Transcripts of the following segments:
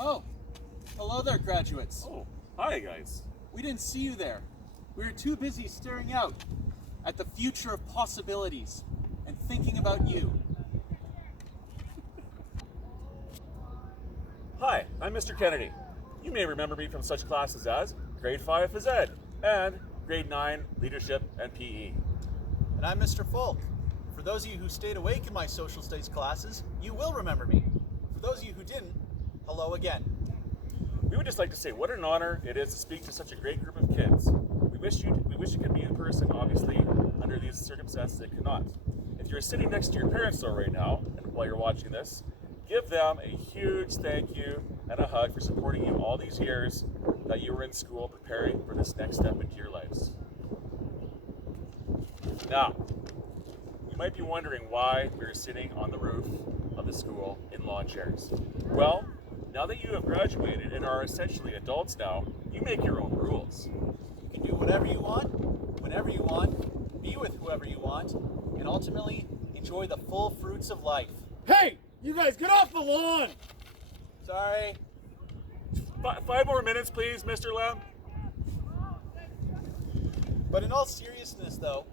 Oh, hello there, graduates. Oh, hi guys. We didn't see you there. We were too busy staring out at the future of possibilities and thinking about you. Hi, I'm Mr. Kennedy. You may remember me from such classes as Grade 5 Phys Ed and Grade 9 Leadership and PE. And I'm Mr. Falk. For those of you who stayed awake in my social studies classes, you will remember me. For those of you who didn't, hello again. We would just like to say what an honor it is to speak to such a great group of kids. We wish it could be in person, obviously. Under these circumstances, it cannot. If you're sitting next to your parents though right now, and while you're watching this, give them a huge thank you and a hug for supporting you all these years that you were in school preparing for this next step into your lives. Now, you might be wondering why we're sitting on the roof of the school in lawn chairs. Well, now that you have graduated and are essentially adults now, you make your own rules. You can do whatever you want, whenever you want, be with whoever you want, and ultimately enjoy the full fruits of life. Hey, you guys, get off the lawn! Sorry. 5 more minutes, please, Mr. Lamb. But in all seriousness though,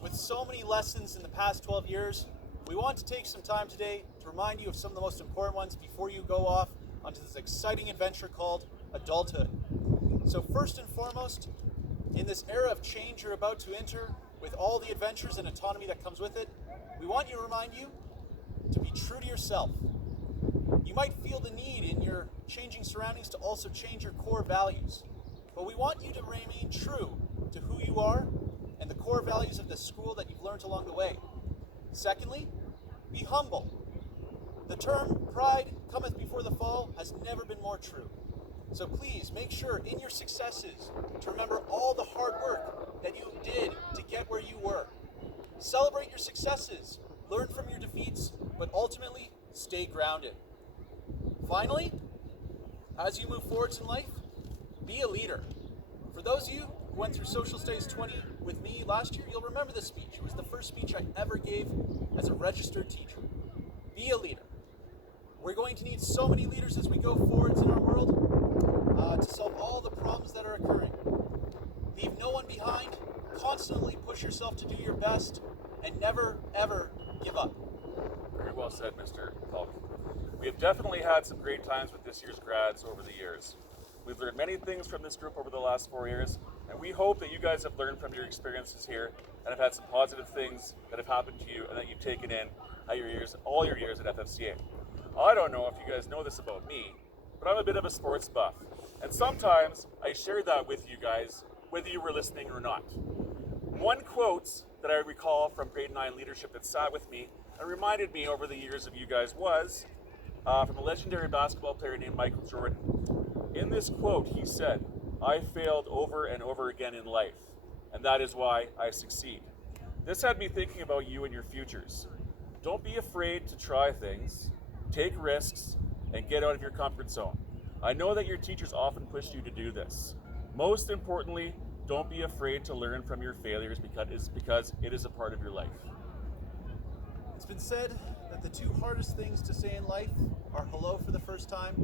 with so many lessons in the past 12 years, we want to take some time today to remind you of some of the most important ones before you go off onto this exciting adventure called adulthood. So first and foremost, in this era of change you're about to enter, with all the adventures and autonomy that comes with it, we want to remind you to be true to yourself. You might feel the need in your changing surroundings to also change your core values, but we want you to remain true to who you are and the core values of the school that you've learned along the way. Secondly, be humble. The term pride cometh before the fall has never been more true. So please make sure in your successes to remember all the hard work that you did to get where you were. Celebrate your successes, learn from your defeats, but ultimately stay grounded. Finally, as you move forwards in life, be a leader. For those of you who went through Social Studies 20 with me last year, you'll remember this speech. It was the first speech I ever gave as a registered teacher. Be a leader. We're going to need so many leaders as we go forwards in our world to solve all the problems that are occurring. Leave no one behind, constantly push yourself to do your best, and never, ever give up. Very well said, Mr. Falk. We have definitely had some great times with this year's grads over the years. We've learned many things from this group over the last 4 years, and we hope that you guys have learned from your experiences here and have had some positive things that have happened to you and that you've taken in at all your years at FFCA. I don't know if you guys know this about me, but I'm a bit of a sports buff, and sometimes I share that with you guys, whether you were listening or not. One quote that I recall from grade 9 leadership that sat with me and reminded me over the years of you guys was from a legendary basketball player named Michael Jordan. In this quote, he said, "I failed over and over again in life, and that is why I succeed." This had me thinking about you and your futures. Don't be afraid to try things, take risks, and get out of your comfort zone. I know that your teachers often pushed you to do this. Most importantly, don't be afraid to learn from your failures because it is a part of your life. It's been said that the two hardest things to say in life are hello for the first time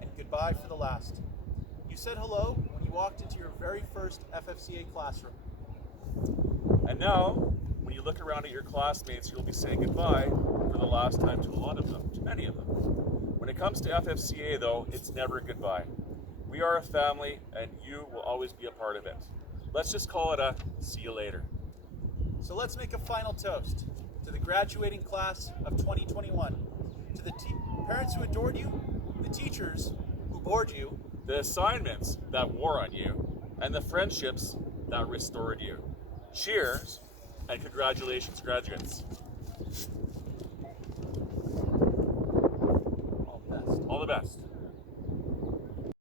and goodbye for the last. You said hello when you walked into your very first FFCA classroom. And now, when you look around at your classmates, you'll be saying goodbye for the last time to a lot of them, to many of them. When it comes to FFCA though, it's never goodbye. We are a family and you will always be a part of it. Let's just call it a see you later. So let's make a final toast to the graduating class of 2021, to the parents who adored you, the teachers who bored you, the assignments that wore on you, and the friendships that restored you. Cheers and congratulations, graduates. all the best. All the best.